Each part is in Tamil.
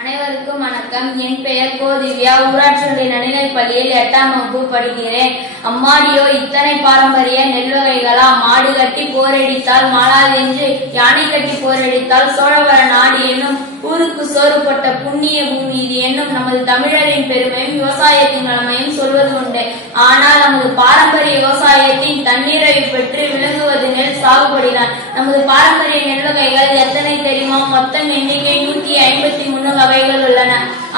அனைவருக்கும் வணக்கம். என் பெயர் கோதிவ்யா. ஊராட்சி ஒன்றிய நடுநிலைப் பள்ளியில் 8ஆம் வகுப்பு படிக்கிறேன். அம்மாடியோ இத்தனை பாரம்பரிய நெல் வகைகளா? மாடு கட்டி போரடித்தால் மாளாதென்று, யானை கட்டி போரடித்தால் சோழவர நாடு என்னும், ஊருக்கு சோறு போட்ட புண்ணிய பூமி இது என்னும் நமது தமிழரின் பெருமையும் விவசாயத்தின் நலமையும் சொல்வது உண்டு. ஆனால் நமது பாரம்பரிய விவசாயத்தின் தண்ணீரை பெற்று விளங்குவது நெல் சாகுபடிதான். நமது பாரம்பரிய நெல் வகைகள் எத்தனை தெரியுமா? மொத்தம் எண்ணிக்கை 153 வகைகள் உள்ளன.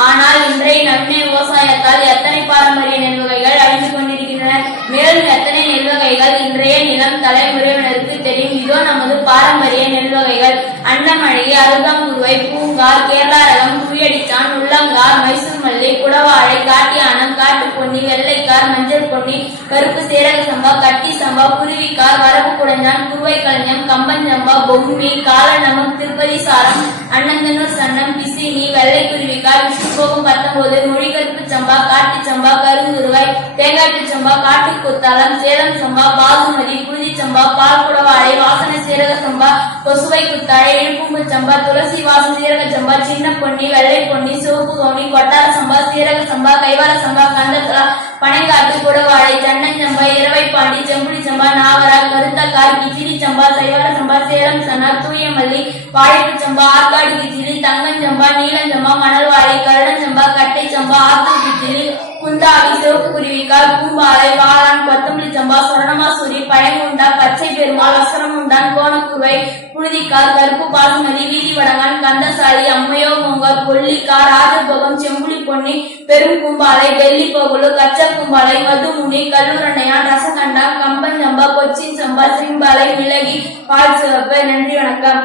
ஆனால் இன்றைய நவீன விவசாயத்தால் எத்தனை பாரம்பரிய நெல் வகைகள் அழிந்து கொண்டிருக்கின்றன? மேலும் எத்தனை நெல் வகைகள் இன்றைய இளம் தலைமுறையினருக்கு தெரியும்? இதோ நமது பாரம்பரிய நெல் வகைகள்: அன்னமழை, அருகம்புருவை, பூங்கார், கேரளா ரகம், குவியடிச்சான், உள்ளங்கார், மைசூர் மல்லி, குடவாழை, காட்டியானம், காட்டு பொன்னி, வெள்ளைக்கார், மஞ்சள் பொன்னி, கருப்பு சீரக சம்பா, கட்டி சம்பா, குருவிக்கார், வரப்பு குடஞ்சான், குருவை களஞ்சம், கம்பஞ்சம்பா, பொம்மி, காலநமம், திருப்பதி சாரம், அண்ணந்தனூர் சன்னம், பிசினி, வெள்ளை குருவிக்கார், விஷ்ணுபோகம் 19, மொழிகருப்பு சம்பா, காட்டு சம்பா, கருங்குருவாய், தேங்காட்டு சம்பா, காட்டு குத்தாலம், சேலம் சம்பா, பாசுமதி, குருதி சம்பா, பால் குடவாழை, வாசன சீரக சம்பா, கொசுவை குத்தாழை, இழுப்பும்பு சம்பா, துளசி வாசம் சீரக சம்பா, சின்ன பொன்னி, வெள்ளை பொன்னி, சிவப்பு கவுனி, கொட்டார சம்பா, சீரக சம்பா, கைவார சம்பா, கந்தத்தலா, பனைங்காட்டு, குடவாழை, சண்டஞ்சம்பா, இரவைப்பாண்டி, செம்புடி சம்பா, நாவரா, கருத்தக்கார், கிச்சிடி சம்பா, சைவார சம்பா, சேலம் சன்னா, தூயமல்லி, வாழைப்பு சம்பா, ஆற்காடு கிச்சிலி, தங்கஞ்சம்பா, நீலஞ்சம்பா, மணல்வாழை, கருடஞ்சம்பா, கட்டை சம்பா, ஆத்தூர் கிச்சிலி, குந்தாவி, சிவப்பு குருவிக்கார், பூம்பாலை, வாளான், கொத்தமல்லி சம்பா, சொர்ணமாசூரி, பழங்குண்டா, பச்சை பெருமாள், வசரமுண்டான், கோணக்குருவை, புழுதிக்கார், கருப்பு பாசுமதி, வீதி வடங்கான், கந்தசாலி, அம்மையோ மோங்கார், கொல்லிக்கார், ராஜபோகம், செம்புளி பொன்னி, பெரும் பூம்பாலை, டெல்லி போகுலு, கச்ச பூம்பாலை, மதுமுனி, கல்லூரண்டையான், ரசகண்டா, கம்பஞ்சம்பா, கொச்சின் சம்பா, சிம்பாலை, மிளகி, பால் சிவப்பு. நன்றி, வணக்கம்.